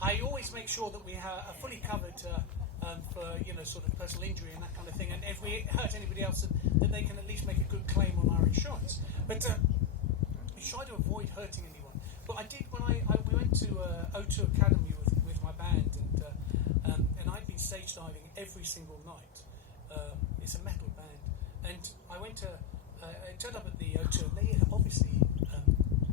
I always make sure that we are fully covered for sort of personal injury and that kind of thing. And if we hurt anybody else, that they can at least make a good claim on our insurance. But we try to avoid hurting anyone. But I did when we went to O2 Academy with my band, and I'd been stage diving every single night. It's a metal band, and I turned up at the O2, and they obviously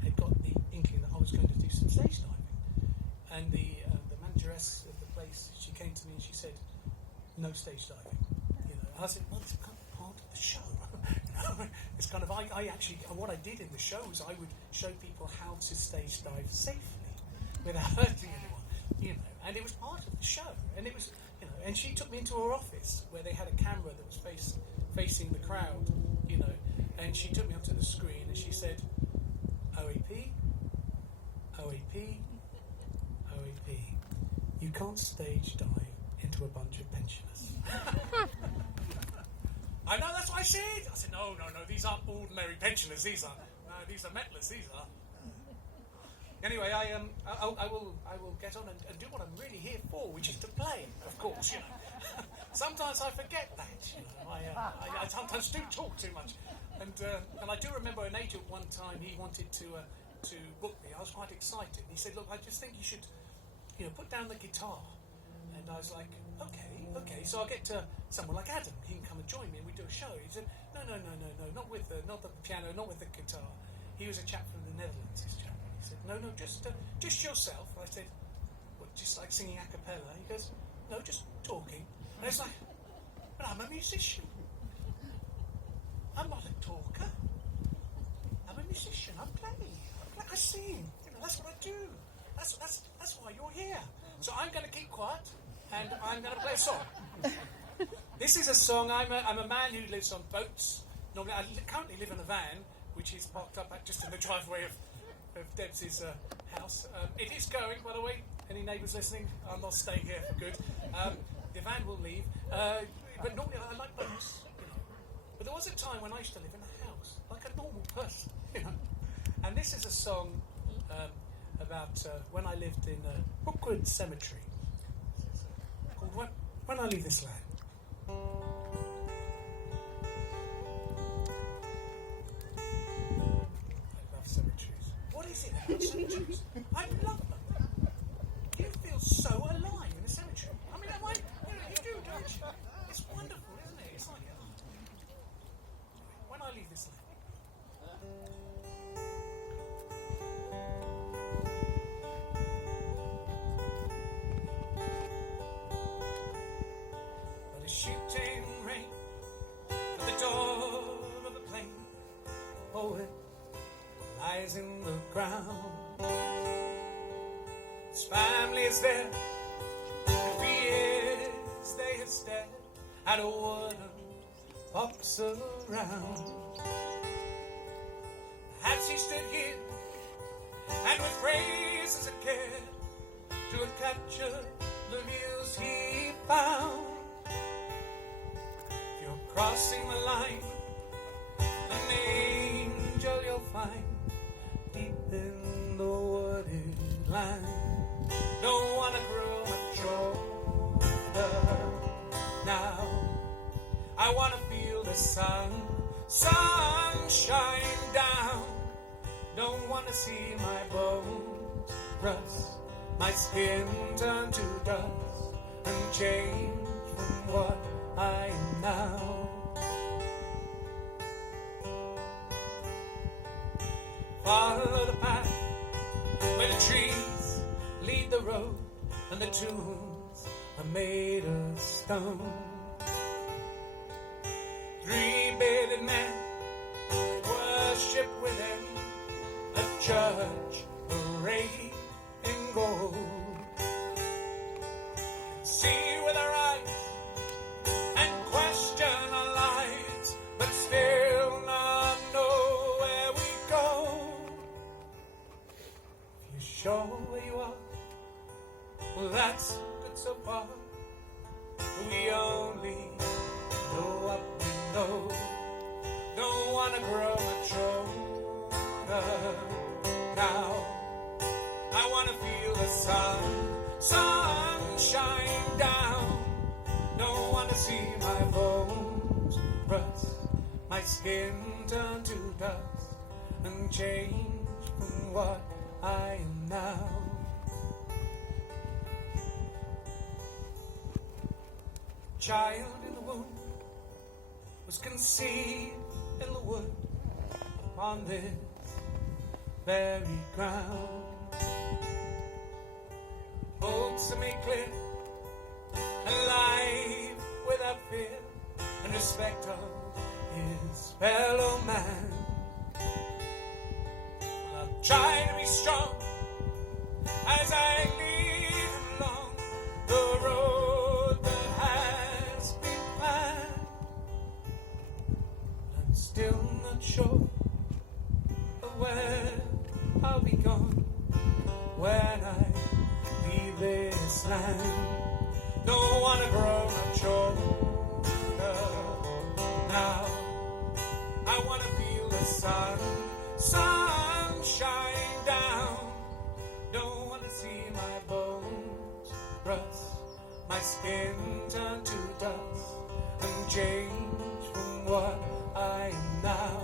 had got the inkling that I was going to do some stage diving. And the manageress of the place, she came to me and she said, "No stage diving." And I said, "Well, it's kind of part of the show." It's kind of I actually what I did in the show was I would show people how to stage dive safely without hurting anyone, and it was part of the show. And it was, and she took me into her office where they had a camera that was facing the crowd, and she took me onto the screen and she said, "OAP, OAP, OAP, you can't stage dive into a bunch of pensioners." I know, that's what I said. I said, no, these aren't ordinary pensioners. These are metalers. These are. Anyway, I will get on and do what I'm really here for, which is to play, of course. Sometimes I forget that. I sometimes do talk too much, and I do remember an agent one time. He wanted to book me. I was quite excited. He said, "Look, I just think you should, put down the guitar." And I was like, okay. So I'll get someone like Adam. He can come and join me and we do a show. He said, no, not with the piano, not with the guitar. He was a chap from the Netherlands, this chap. He said, no, just yourself. I said, what, just like singing a cappella? He goes, no, just talking. And it's like, but I'm a musician. I'm not a talker. I'm a musician. I play. I sing. That's what I do. That's why you're here. So I'm going to keep quiet. And I'm going to play a song. This is a song. I'm a man who lives on boats. Normally, I currently live in a van, which is parked up just in the driveway of Debs' house. It is going, by the way. Any neighbours listening? I'm not staying here for good. The van will leave. But normally, I like boats. But there was a time when I used to live in a house, like a normal person. And this is a song about when I lived in Brookwood Cemetery. When I leave this land. I love cemeteries. What is it about cemeteries? I love them. You feel so alive in a cemetery. I mean, you do, don't you? It's wonderful, isn't it? It's like, when I leave this land. Shooting rain at the door of a plane. Poet lies in the ground. His family is there, and for years they have stared at a wooden box around. Perhaps he stood here, and with phrases of care to capture the views he found. Crossing the line, an angel you'll find deep in the wooded line. Don't wanna grow much older now. I wanna feel the sun shine down. Don't wanna see my bones rust, my skin turn to dust, and change from what I am now. Follow the path where the trees lead the road, and the tombs are made of stone. Three bearded men worship within a church arrayed in gold. See with our eyes and question our lives, but still not know where we go. If you're sure where you are, well, that's good so far. We only know what we know. Don't wanna grow much older now. I wanna feel the sun sunshine down. Don't want to see my bones rust, my skin turn to dust, and change from what I am now. Child in the womb was conceived in the wood upon this very ground. Hopes are made clear, and life without fear, and respect of his fellow man. Well, I'll try to be strong as I lead along the road that has been planned. I'm still not sure of where I'll be gone when I leave this land. Don't want to grow much older now. I want to feel the sunshine down. Don't want to see my bones rust, my skin turn to dust, and change from what I am now.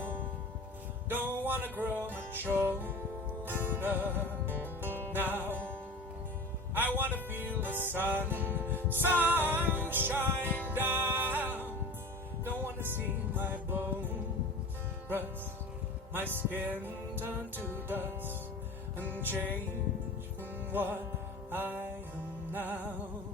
Don't want to grow much older now. I want to feel the sunshine down. Don't want to see my bones rust, my skin turn to dust, and change from what I am now.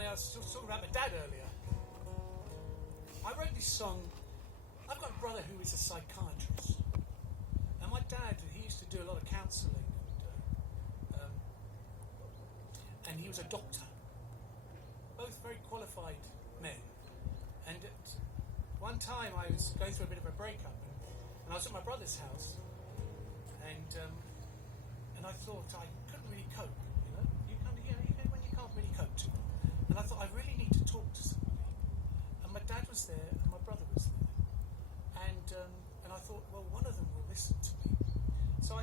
I was talking about my dad earlier. I wrote this song. I've got a brother who is a psychiatrist, and my dad, he used to do a lot of counselling, and he was a doctor. Both very qualified men. And at one time I was going through a bit of a breakup, and I was at my brother's house, and I thought I couldn't really cope. When you can't really cope too well. And I thought, I really need to talk to somebody. And my dad was there, and my brother was there. And I thought, well, one of them will listen to me. So I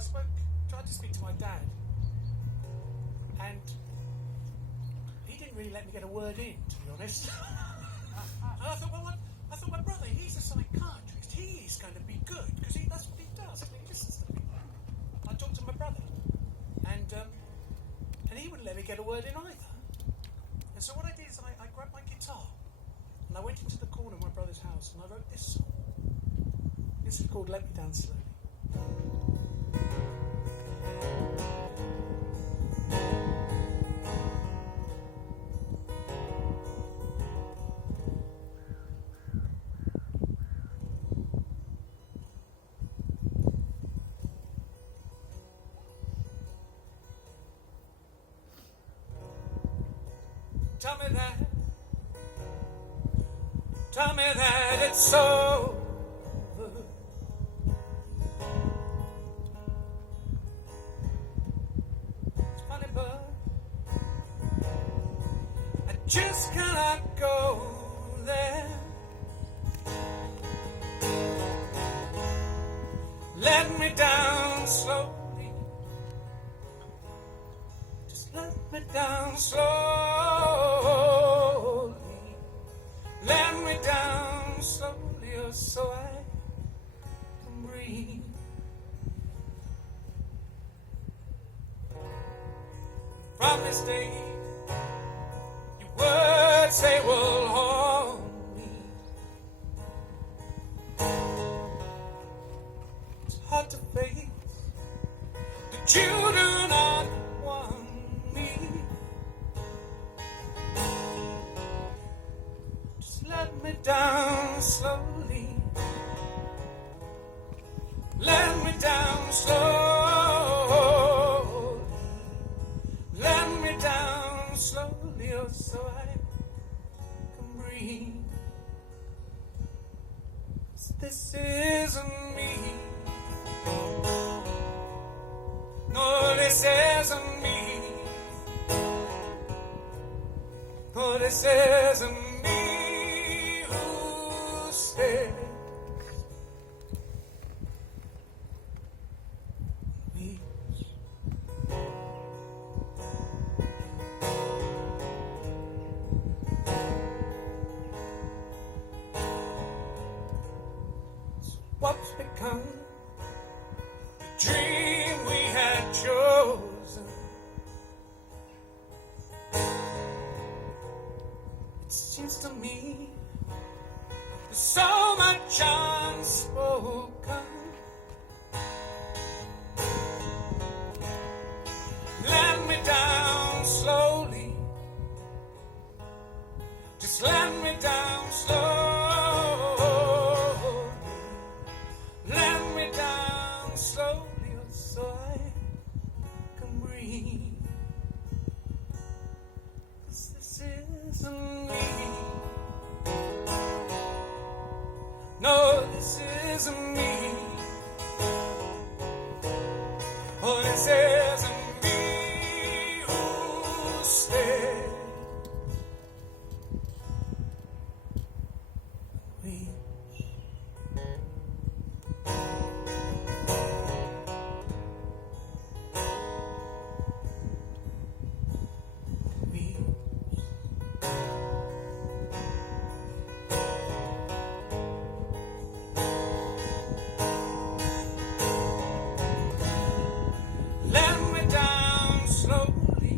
tried to speak to my dad. And he didn't really let me get a word in, to be honest. And I thought, well, my brother, he's a psychiatrist. He's going to be good, because that's what he does. He listens to people. I talked to my brother. And he wouldn't let me get a word in either. And so what I did is I grabbed my guitar and I went into the corner of my brother's house and I wrote this song. This is called Let Me Down Slowly. Tell me that it's over. It's funny, but I just cannot go there. Let me down slowly. Just let me down slowly. Let me down slowly, oh, so I can breathe. From this day, your words, they will haunt me. It's hard to face that you do not want me. Let me down slowly. Let me down slowly. Let me down slowly, oh, so I can breathe. 'Cause this isn't me. No, this isn't me. Oh, this isn't me who said we. What's become the dream we had chosen? It seems to me there's so much unspoken. Let me down slowly. Just let me down slowly. Let me down slowly so I can breathe. 'Cause this isn't me. No, this isn't me. Oh, this isn't me who stayed. We. Let me down slowly.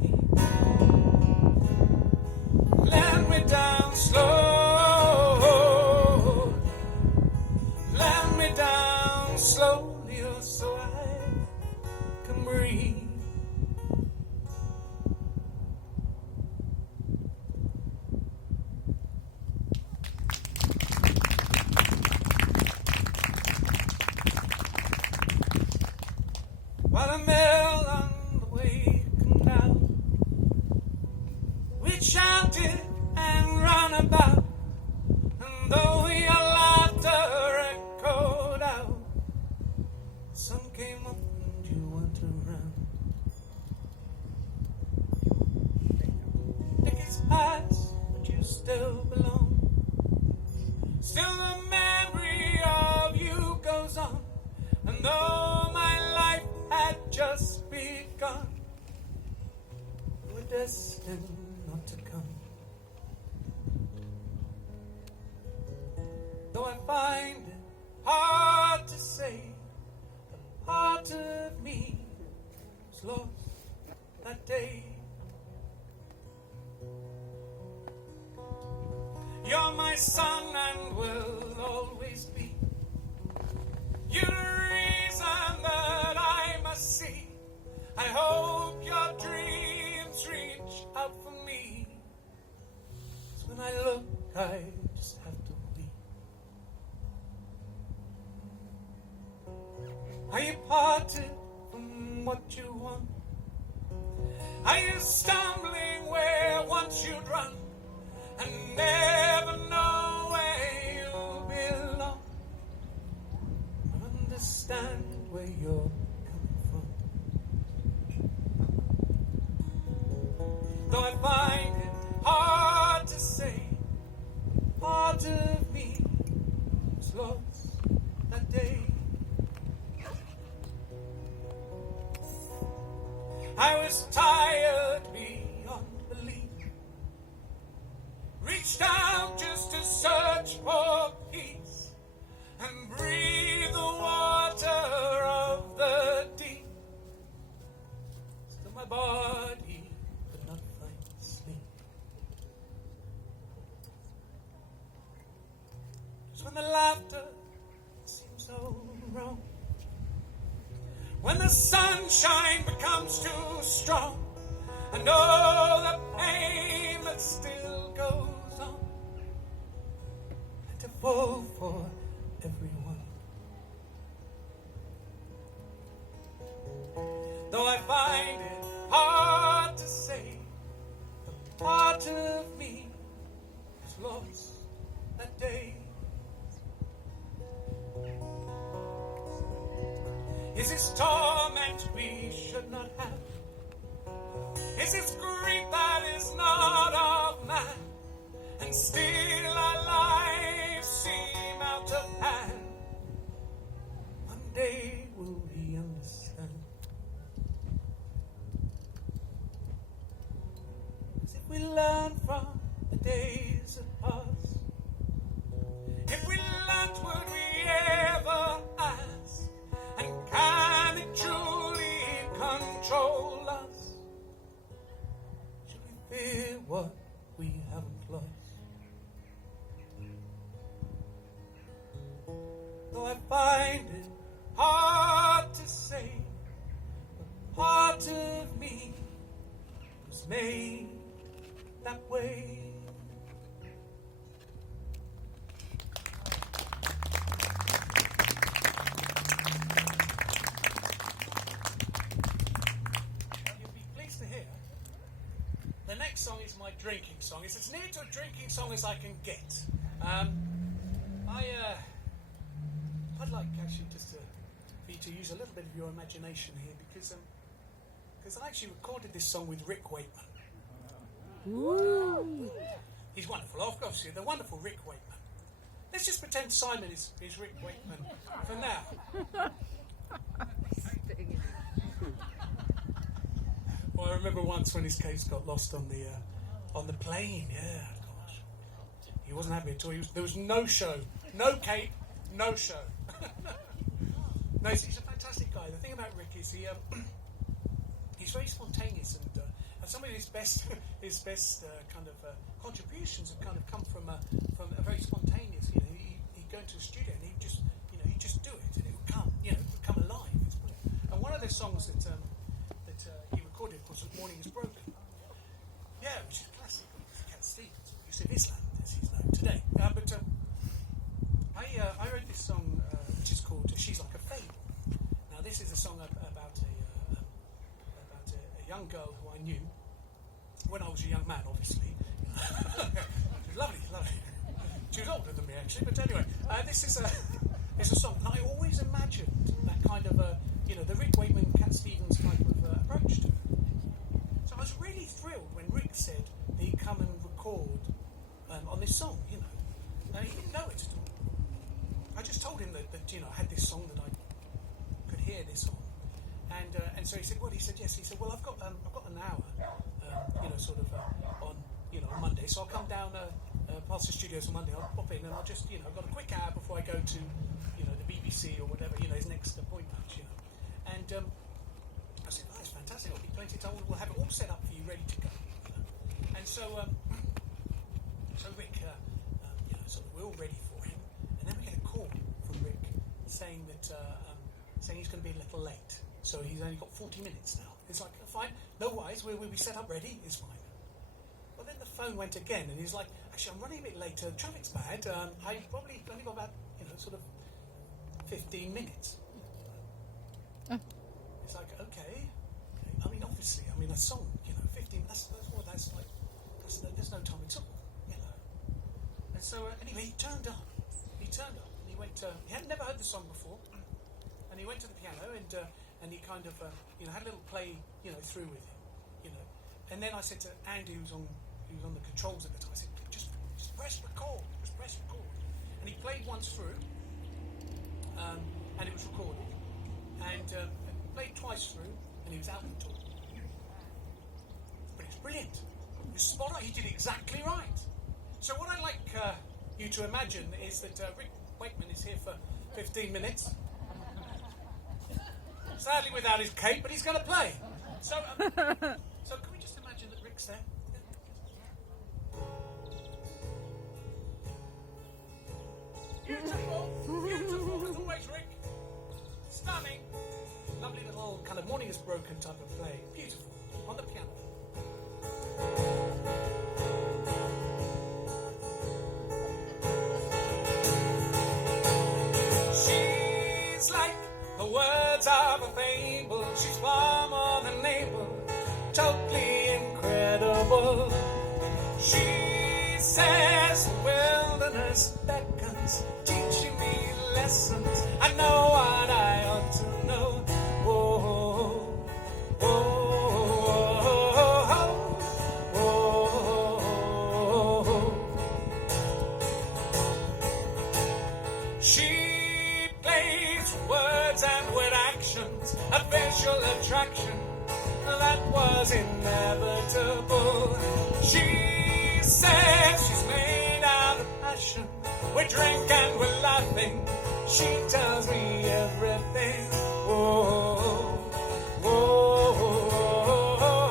Let me down slowly. Let me down slowly so I can breathe. While the mill on the way to come down, we shouted and ran about, and though your laughter echoed out, the sun came up and you weren't around. Decades pass, but you still belong. Still the memory of you goes on, and though my life had just begun, we're destined not to come. Though I find it hard to say, the part of me was lost that day. You're my son and will always be. You're the reason that I must see. I hope your dreams reach out for me. 'Cause when I look, I just have to weep. Are you parted from what you want? Are you stumbling where once you'd run and never know where you belong? Understand where you're coming from. Though I find it hard to say, part of me was lost that day. I was tired beyond belief, reached out just to search for peace and breathe the water of the deep. Still my body could not find sleep. Just when the laughter seems so wrong, when the sunshine becomes too strong, I know the pain that still goes on, and to fall for everyone. Though I find it hard to say, the part of me is lost that day. Is this torment we should not have? Is this grief that is not of man? and still our lives seem out of hand. One day will we understand? 'Cause if we learn from the days that pass, if we learnt, would we ever ask? And can it truly control us? Should we fear what we haven't lost? Though I find it hard to say, the part of me was made that way. The next song is my drinking song. It's as near to a drinking song as I can get. I'd like actually just for you to use a little bit of your imagination here, because I actually recorded this song with Rick Wakeman. Woo. He's wonderful. Obviously, the wonderful Rick Wakeman. Let's just pretend Simon is Rick Wakeman for now. Well, I remember once when his case got lost on the plane. Yeah, gosh, he wasn't happy at all. There was no show, no cape, no show. No, he's a fantastic guy. The thing about Rick is he's very spontaneous, and some of his best kind of contributions have kind of come from a very spontaneous. You know, he'd go into a studio and he'd just do it, and it would come, it would come alive. And one of the songs that he recorded was "Morning Is Broken." Yeah, which is classic. Cat Stevens, who's in Islam, as he's known today. I wrote this song, which is called "She's Like a Fable." Now, this is a song about a young girl who I knew when I was a young man, obviously. She was lovely. She was older than me, actually. But anyway, this is a song, and I always imagined that kind of the Rick Wakeman, Cat Stevens type of approach to it. So I was really thrilled when Rick said that he'd come and record on this song, Now, he didn't know it at all. I just told him that I had this song that I could hear this on. And so he said, well, he said, yes. He said, well, I've got an hour, on Monday. So I'll come down past the studios on Monday. I'll pop in and I'll just, I've got a quick hour before I go to, the BBC or whatever, his next appointment, And I said, that's fantastic. I'll be plenty of time. We'll have it all set up for you, ready to go. And so Rick, we're all ready for him. And then we get a call from Rick saying he's going to be a little late. So he's only got 40 minutes now. It's like, fine, no worries, we'll be set up ready. It's fine. Well, then the phone went again, and he's like, actually, I'm running a bit late. The traffic's bad. I probably only got about, 15 minutes. It's like, okay. I mean, obviously, a song, 15, there's no time at all, And so, anyway, he turned up, and he went, he had never heard the song before, and he went to the piano, and he kind of, had a little play, through with him, And then I said to Andy, who was on the controls at the time, I said, just press record, And he played once through, and it was recorded, and played twice through, and he was out the door. But it's brilliant. It was spot on. He did exactly right. So what I'd like you to imagine is that Rick Wakeman is here for 15 minutes. Sadly without his cape, but he's going to play. So can we just imagine that Rick's there? Beautiful as always, Rick. Stunning. Lovely little kind of Morning Is Broken type of play. Beautiful. On the piano. She's like the words of a fable. She's far more than able. Totally incredible. She says the wilderness beckons, teaching me lessons. I know what I ought to know. Whoa, whoa, whoa, whoa, whoa. was inevitable. She says she's made out of passion. We drink and we're laughing. She tells me everything. Whoa, whoa, whoa,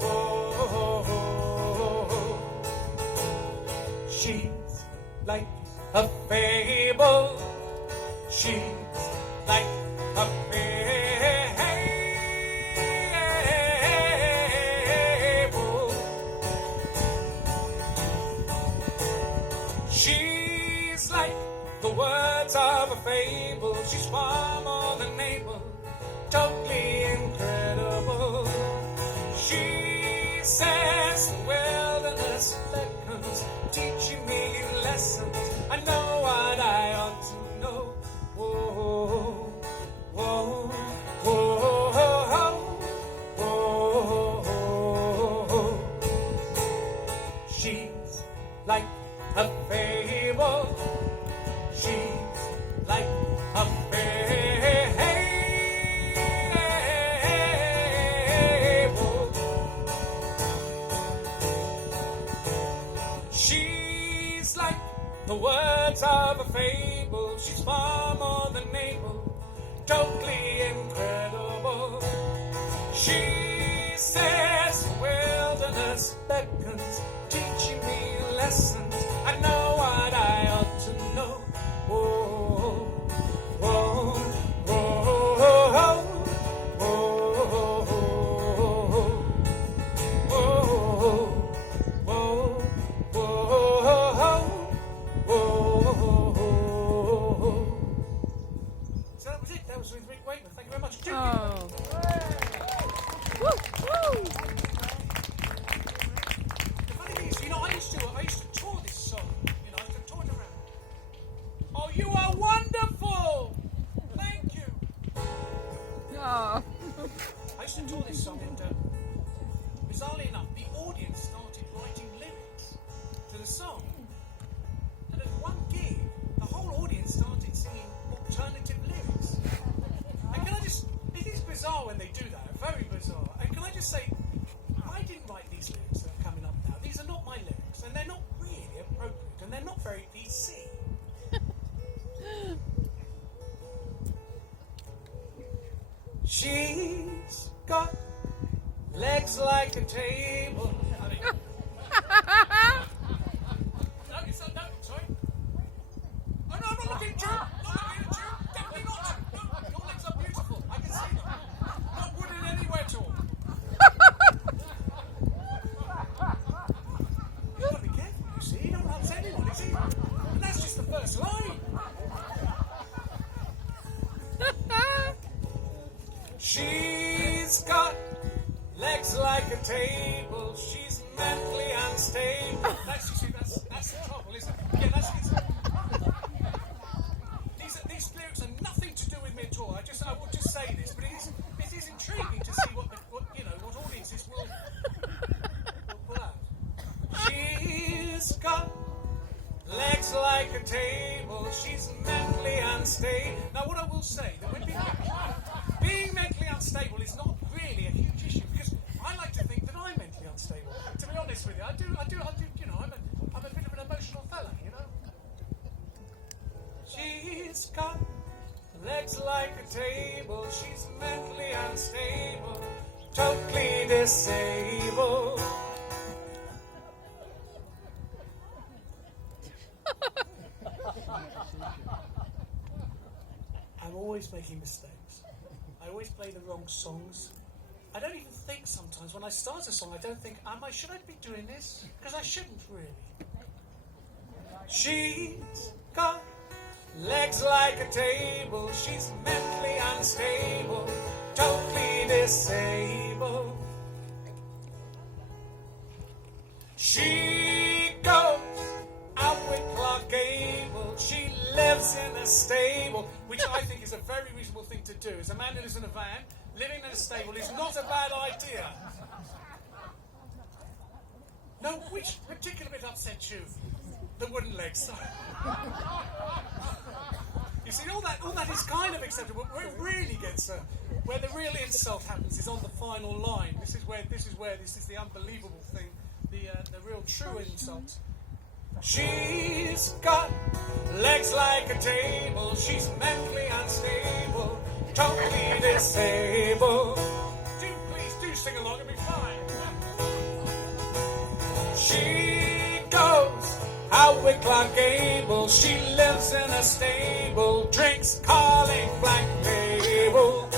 whoa. She's like a fable. She's like a fable. She's like the words of a fable. She's far more than able, totally incredible. She says the wilderness beckons, teaching me lessons. I know what I ought to know. Whoa, whoa, whoa, whoa, whoa. She's like a fable. She's like a fable. She's like the words of a fable. She's far more than able, totally incredible. She says the wilderness beckons, teaching me lessons. I know what I ought to know. Whoa, whoa, whoa, whoa, whoa, whoa, whoa, whoa. So that was it. That was with Rick Wakeman. Thank you very much. Oh. Woo, woo. The funny thing is, I used to tour this song. I used to tour it around. Oh, you are wonderful! Thank you. Oh. I used to tour this song, and bizarrely enough, the audience started writing lyrics to the song. And at one gig, the whole audience started singing alternative lyrics. And can I just, it is bizarre when they do that, very bizarre. And can I just say, I didn't write these lyrics that are coming up now. These are not my lyrics, and they're not really appropriate, and they're not very PC. She's got legs like a table. I mean, no, it's not, no, sorry. Oh, no, I'm not looking at you. Not looking at you. Definitely not. No, your legs are beautiful. I can see them. Not wooden anywhere at all. You've got to be careful, you see. You don't upset anyone, you see. And that's just the first line. She's got legs like a table. She's mentally unstable. That's the trouble, isn't it? Yeah, that's it. These lyrics are nothing to do with me at all. I will just say this, but it is intriguing to see what audiences will pull out. She's got legs like a table. She's mentally unstable. Now, what I will say that when people being mentally unstable is not really a huge issue, because I like to think that I'm mentally unstable. To be honest with you, I do. I'm a bit of an emotional fella, She's got legs like a table. She's mentally unstable, totally disabled. I'm always making mistakes. I always play the wrong songs. I don't even think sometimes when I start a song, I don't think, should I be doing this? Because I shouldn't really. She's got legs like a table. She's mentally unstable, totally disabled. She goes out with Clark Gable. She lives in a stable, which I think is a very reasonable thing to do. As a man who lives in a van, living in a stable is not a bad idea. No, which particular bit upsets you? The wooden legs. You see, all that is kind of acceptable. Where it really gets where the real insult happens is on the final line. This is the unbelievable thing, the real true insult. She's got legs like a table. She's mentally unstable, totally disabled. Please do sing along and be fine. She goes out with Clark Gable. She lives in a stable, drinks Carling Black Label.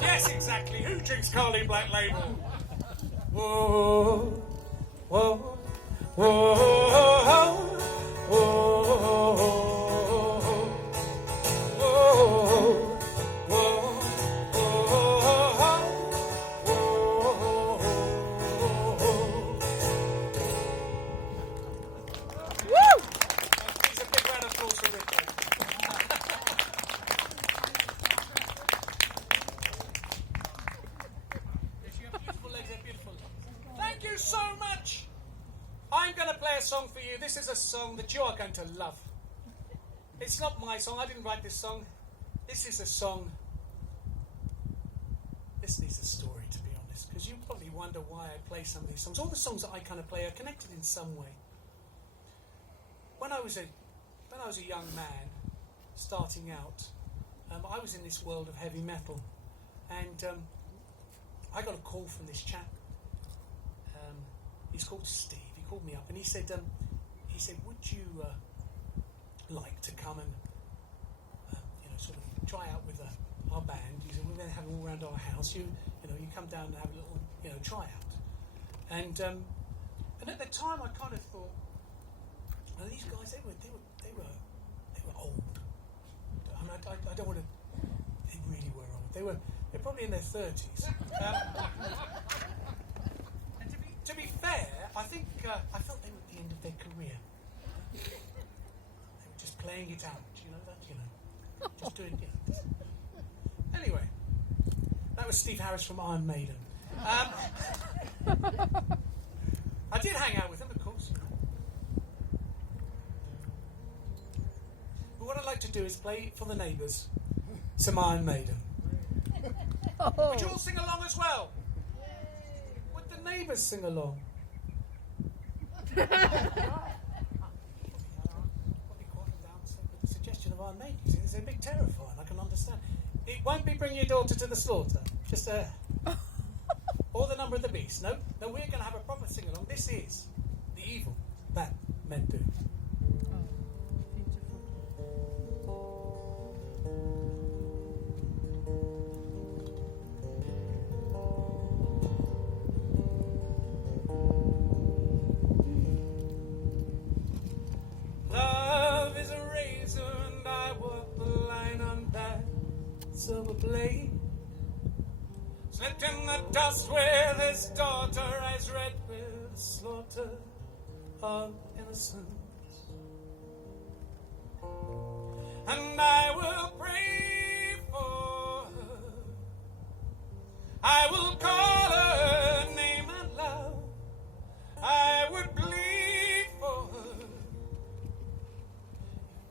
Yes, exactly. Who drinks Carling Black Label? Whoa, whoa, whoa, whoa, whoa. Song for you. This is a song that you are going to love. It's not my song. I didn't write this song. This is a song. This needs a story, to be honest, because you probably wonder why I play some of these songs. All the songs that I kind of play are connected in some way. When I was a young man, starting out, I was in this world of heavy metal, and I got a call from this chap. He's called Steve. Called me up and he said, would you like to come and sort of try out with our band? He said, we're going to have them all around our house. You come down and have a little try out. And at the time I kind of thought, these guys they were old. I don't want to. They really were old. They're probably in their 30s. To be fair, I think I felt they were at the end of their career. They were just playing it out, just doing it. Anyway, that was Steve Harris from Iron Maiden. I did hang out with him, of course. But what I'd like to do is play for the neighbours some Iron Maiden. Oh. Would you all sing along as well? Neighbours sing along. Probably quiet down with the suggestion of Iron Maiden. It's a bit terrifying, I can understand. It won't be Bring Your Daughter to the Slaughter. Just or The Number of the Beast. No, we're going to have a proper sing along. This is the evil that men do. Silver blade slipped in the dust with his daughter, eyes red with the slaughter of innocence. And I will pray for her. I will call her name and love. I would plead for her.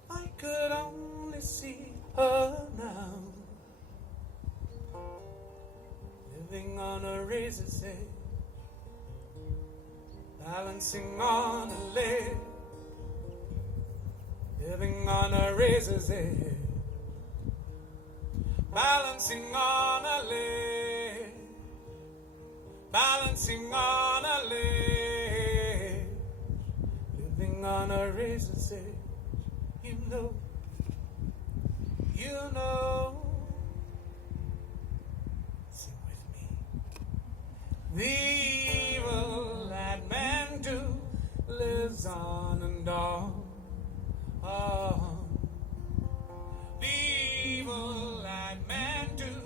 If I could only see her now. Living on a razor's edge, balancing on a ledge. Living on a razor's edge, balancing on a ledge. Balancing on a ledge. Living on a razor's edge. You know. The evil that men do lives on and on. The evil that men do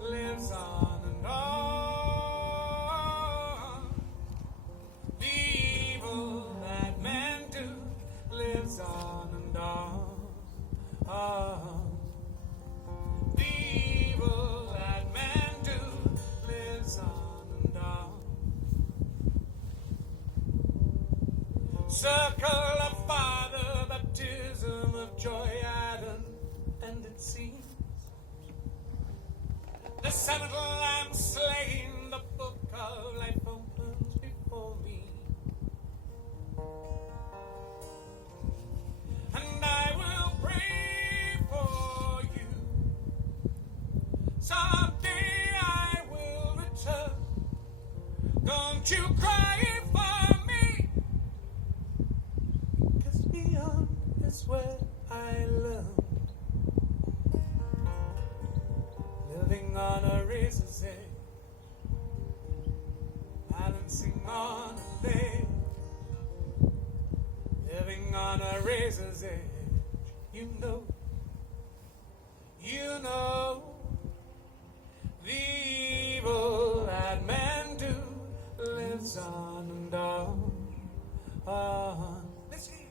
lives on and on. The evil that men do lives on and on. The evil that men do lives on. Circle of Father, baptism of joy at an end it seems. The seventh lamb slain, the book of life opens before me. And I will pray for you. Someday I will return. Don't you cry for me. 'Cause beyond is where I learn. Living on a razor's edge, balancing on a ledge. Living on a razor's edge, you know, the evil that men do lives on and on. Listen,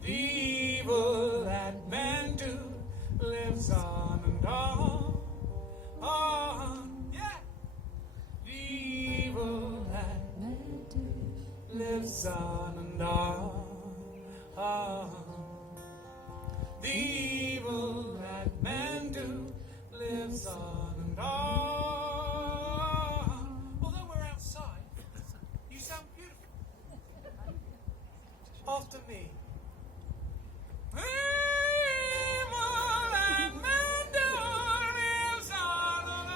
the evil that men do lives on and on. Yeah, the evil that men do lives on and on. The evil that men do lives on and on. Although we're outside, you sound beautiful. After me. The evil that men do lives on and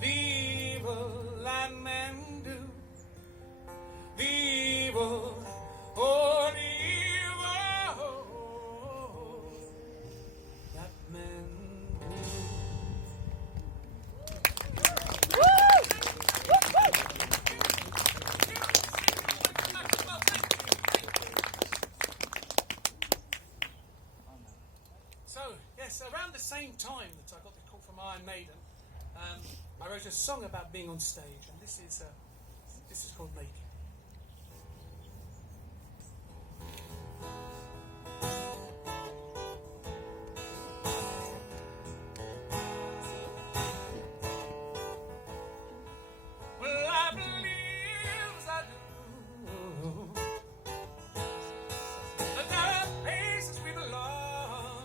the evil that men do, the evil, oh, the evil that men do. So, yes, around the same time that I got the call from Iron Maiden, I wrote a song about being on stage, and this is called Naked. Well, I believe I do that there are places we belong,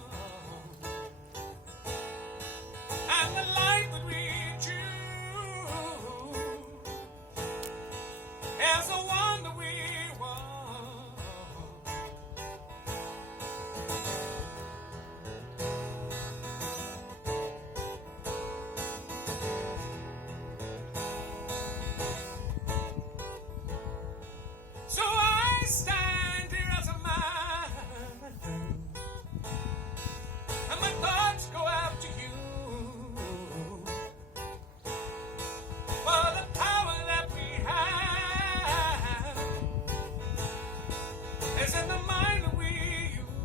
and the life that we choose is the one that we want. So I stand here as a man, and my thoughts go out to you. For the power that we have is in the mind that we use.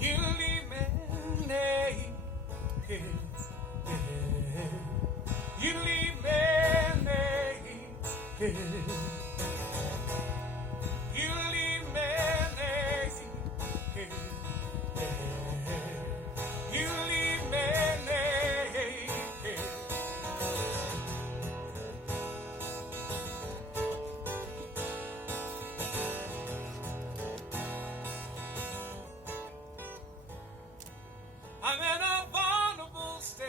You leave me naked. You leave me naked. You leave me naked. You leave me naked. I'm in a vulnerable state,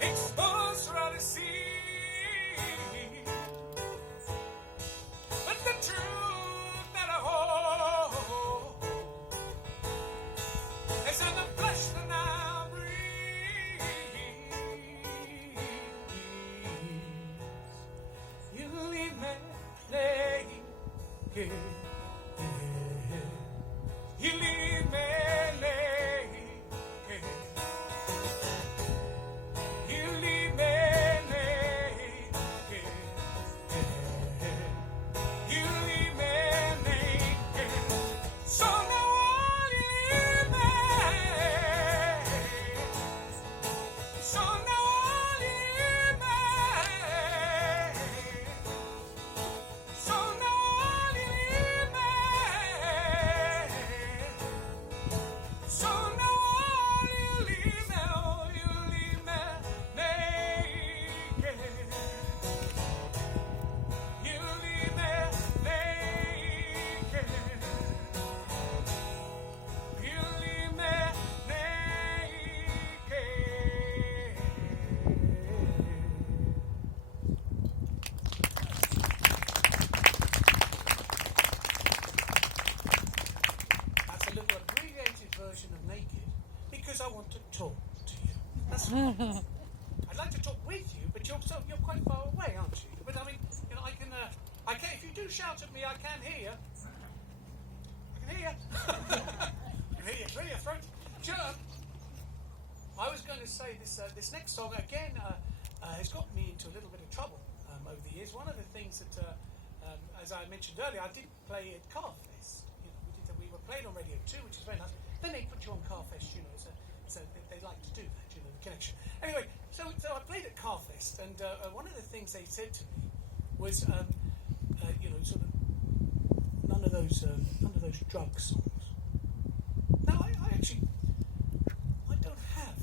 exposed around the sea. But the truth that I hold is in the flesh that I breathe. You leave me naked. You leave me naked. You leave me naked. You leave me naked. So now all you leave me. So now all you leave me. shout at me, I can hear you. I can hear you. I can hear you clear your throat. Sure. I was going to say this next song again has got me into a little bit of trouble over the years. One of the things that, as I mentioned earlier, I did play at Carfest. You know, we were playing on Radio 2, which is very nice. Then they put you on Carfest, you know, so they like to do that, you know, the connection. Anyway, so I played at Carfest, and one of the things they said to me was, you know, sort of none of those drug songs. Now, I don't have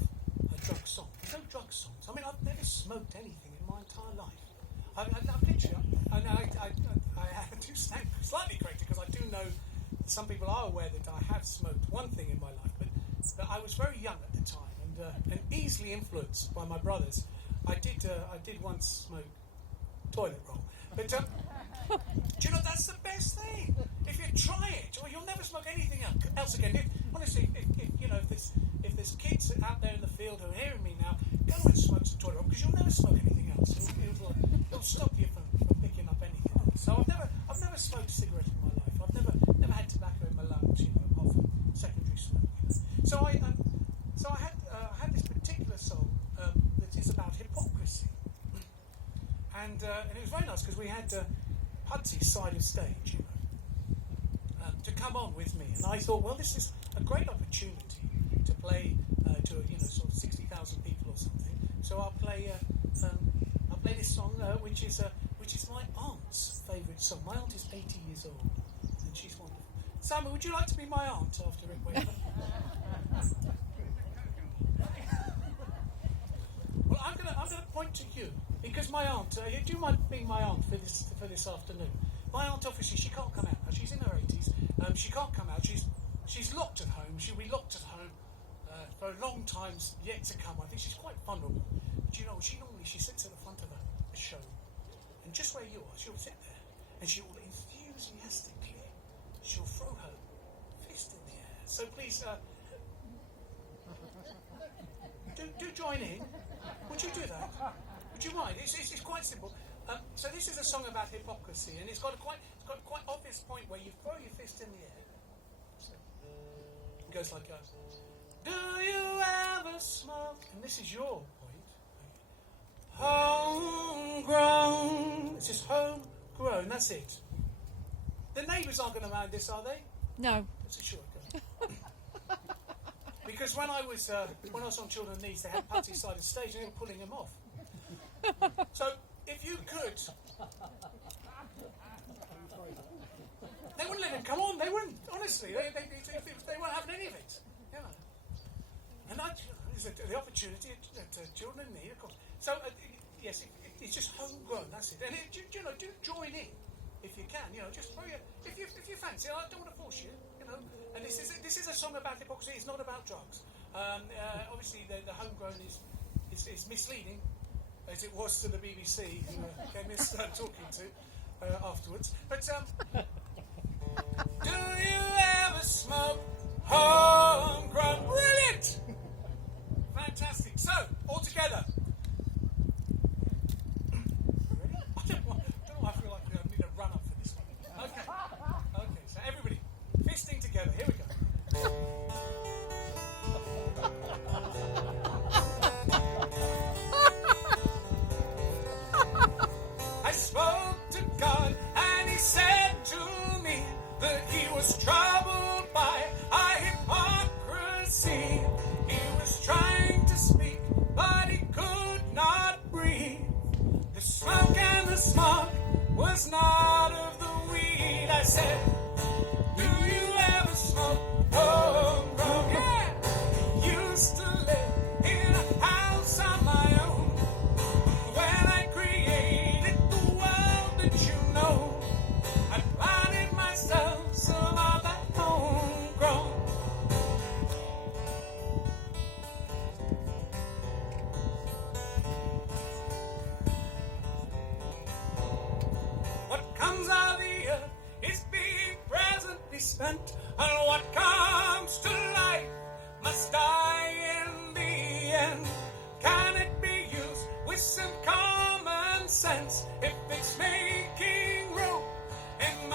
a drug song. There's no drug songs. I mean, I've never smoked anything in my entire life. I've literally, I do sound slightly crazy because I do know some people are aware that I have smoked one thing in my life, but I was very young at the time and easily influenced by my brothers. I did once smoke toilet roll, but do you know that's the best thing? If you try it, or you'll never smoke anything else again. Honestly, if there's kids out there in the field who are hearing me now, go and smoke some toilet roll because you'll never smoke anything else. It'll stop you from picking up anything else. So I've never smoked a cigarette in my life. I've never had tobacco in my lungs, you know, apart from secondary smoke. You know. So I had this particular song that is about hypocrisy, and it was very nice because we had Pudsy's side of stage, you know, to come on with me, and I thought, well, this is a great opportunity to play to you know sort of 60,000 people or something. So I'll play this song, which is my aunt's favourite song. My aunt is 80 years old, and she's wonderful. Simon, would you like to be my aunt after Rick Waver? Well, I'm gonna point to you because my aunt. Do you mind being my aunt for this afternoon? My aunt, obviously, she can't come out now. She's in her 80s. She can't come out. She's locked at home. She'll be locked at home for a long time yet to come. I think she's quite vulnerable. Do you know, she sits at the front of a show, and just where you are, she'll sit there, and she'll enthusiastically, she'll throw her fist in the air. So please, do join in. Would you do that? Would you mind? It's quite simple. So this is a song about hypocrisy, and it's got a quite obvious point where you throw your fist in the air. So it goes like that. Do you ever smoke? And this is your point. Homegrown. It's just homegrown. That's it. The neighbours aren't going to mind this, are they? No. That's a short go. Because when I was on Children Needs, they had Pudsy's side of the stage, and they were pulling him off. So if you could, they wouldn't let him come on. They wouldn't. Honestly, they weren't having any of it. You know. And the opportunity at Children in Need, of course. So yes, it's just homegrown. That's it. And you know, do join in if you can. You know, just throw your if you fancy. I don't want to force you. You know. And this is a song about hypocrisy. It's not about drugs. Obviously, the homegrown is misleading, as it was to the BBC, who came in talking to afterwards. But do you ever smoke homegrown? Brilliant! Fantastic. So, all together. Ready? I don't know. I feel like I need a run up for this one. Okay. So everybody, fisting together. Here we go. I spoke to God, and He said to me that He was troubled by our hypocrisy. He was trying to speak, but He could not breathe. The smoke and the smog was not of the weed. I said, do you ever smoke homegrown? Yeah! Used to live in a house on my own. When I created the world that you know, I planted myself some of that homegrown. What comes out of the earth is being presently spent, and what comes to life must die in the end. Can it be used with some common sense if it's making room in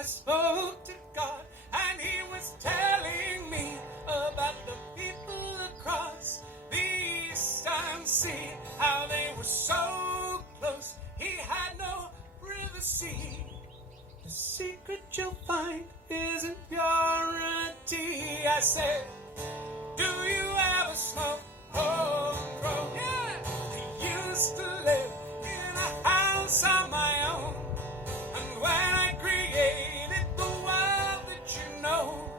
I spoke to God, and He was telling me about the people across the eastern sea, how they were so close, He had no privacy. The secret you'll find is in purity. I said, do you ever smoke homegrown? Yeah, I used to live in a house on my own, and when I created the world that you know,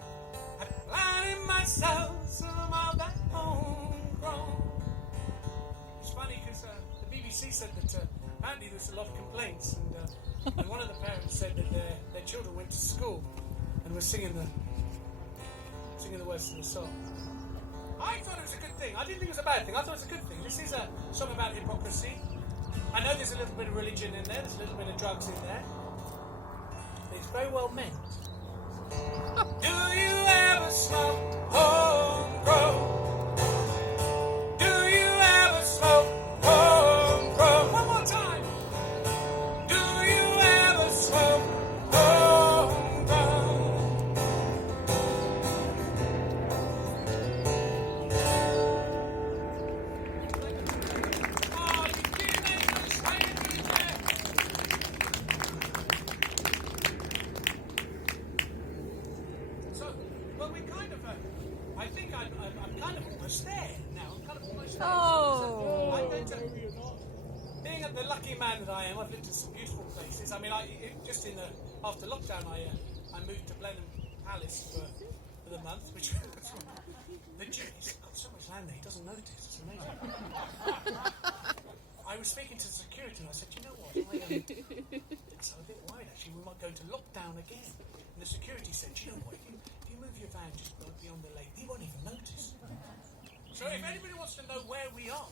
I planted myself some of that homegrown. It's funny because the BBC said that apparently there's a lot of complaints, and one of the parents said that their children went to school and were singing the words of the song. I thought it was a good thing. I didn't think it was a bad thing. I thought it was a good thing. This is a song about hypocrisy. I know there's a little bit of religion in there. There's a little bit of drugs in there. But it's very well meant. Do you ever smoke homegrown? Do you ever smoke homegrown? One more time. Do you ever smoke homegrown? Oh, you teenagers, how you doing there? So, well, we kind of, I think I'm kind of almost there now. I'm kind of almost there. Oh. I'm going to, being the lucky man that I am, I've lived in some beautiful places. I mean, just after lockdown, I moved to Blenheim Palace for the month, which the Duke, he's got so much land there, he doesn't notice. It's amazing. I was speaking to the security and I said, you know what? So I'm a bit worried actually, we might go to lockdown again. And the security said, you know what? If you move your van just beyond the lake, he won't even notice. So if anybody wants to know where we are,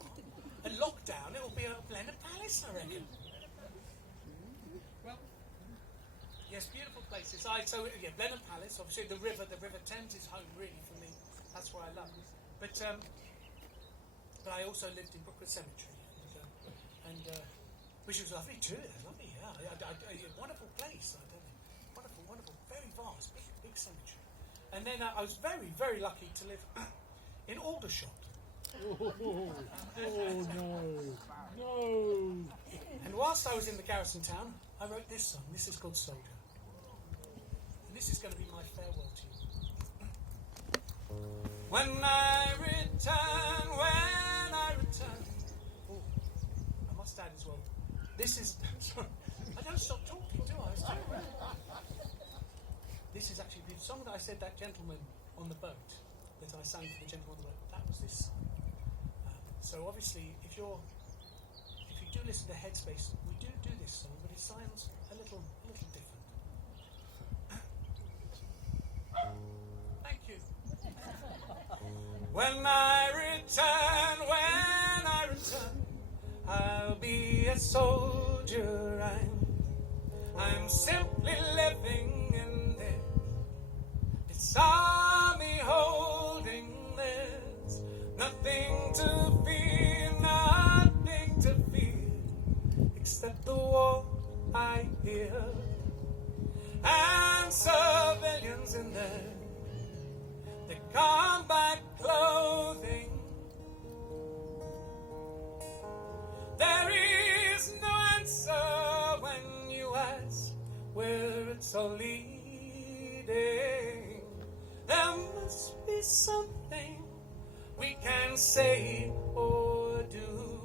a lockdown, it'll be at Blenheim Palace, I reckon. Well, yes, beautiful places. Blenheim Palace, obviously the River Thames is home really for me. That's where I love it. But I also lived in Brookwood Cemetery, and which was lovely too. Lovely, yeah. A wonderful place. Wonderful, very vast, big cemetery. And then I was very, very lucky to live in Aldershot. Oh no. And whilst I was in the garrison town, I wrote this song. This is called Soldier. And this is going to be my farewell to you. When I return. Oh, I must add as well. This is. Sorry, I don't stop talking, do I? It's terrible. This is actually the song that I said that gentleman on the boat, that I sang for the gentleman on the boat. That was this song. So obviously, if you do listen to Headspace, we do this song, but it sounds a little different. Thank you. When I return, I'll be a soldier. I'm simply living in this army holding this. Nothing to fear, except the war I hear, and civilians in their combat clothing. There is no answer when you ask where it's all leading. There must be something we can say or do.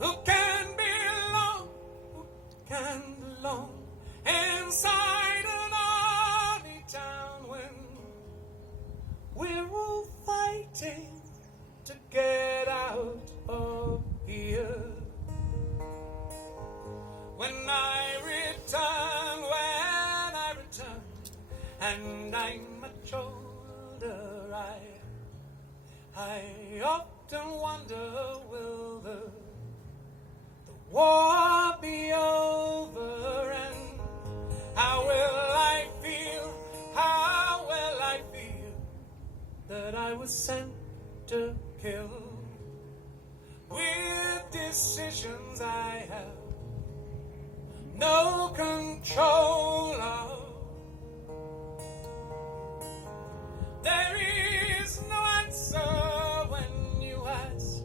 Who can belong inside an army town when we're all fighting to get out of here? When I return, and I'm much older, I often wonder, will the war be over, and how will I feel that I was sent to kill, with decisions I have no control controller. There is no answer when you ask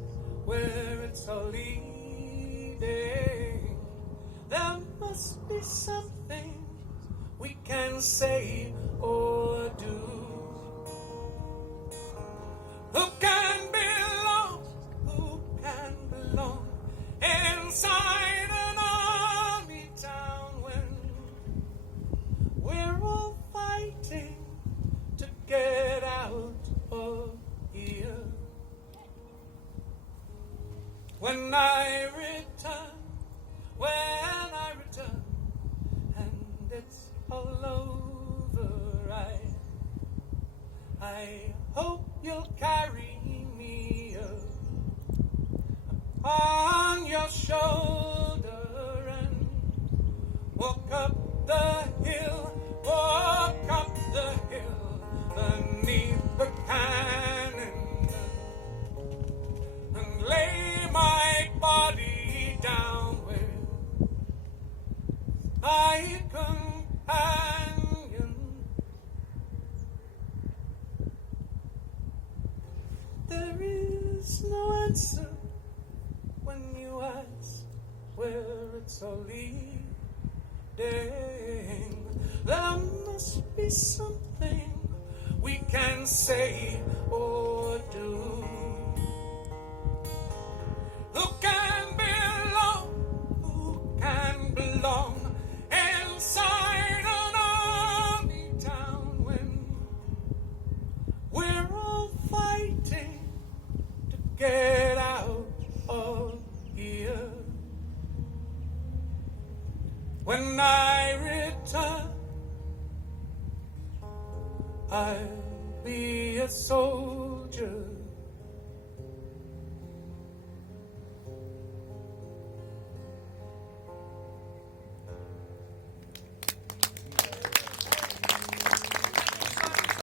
where it's all leading. There must be something we can say or do. Who can belong inside an army town when we're all fighting to get out of here? When I return, and it's all over, I hope you'll carry me on your shoulder and walk up the hill beneath the cannon and lay my body down with my companion. There is no answer when you ask where it's all leading. There must be something we can say or do. Who can belong inside an army town when we're all fighting to get out of here? When I return, I'll be a soldier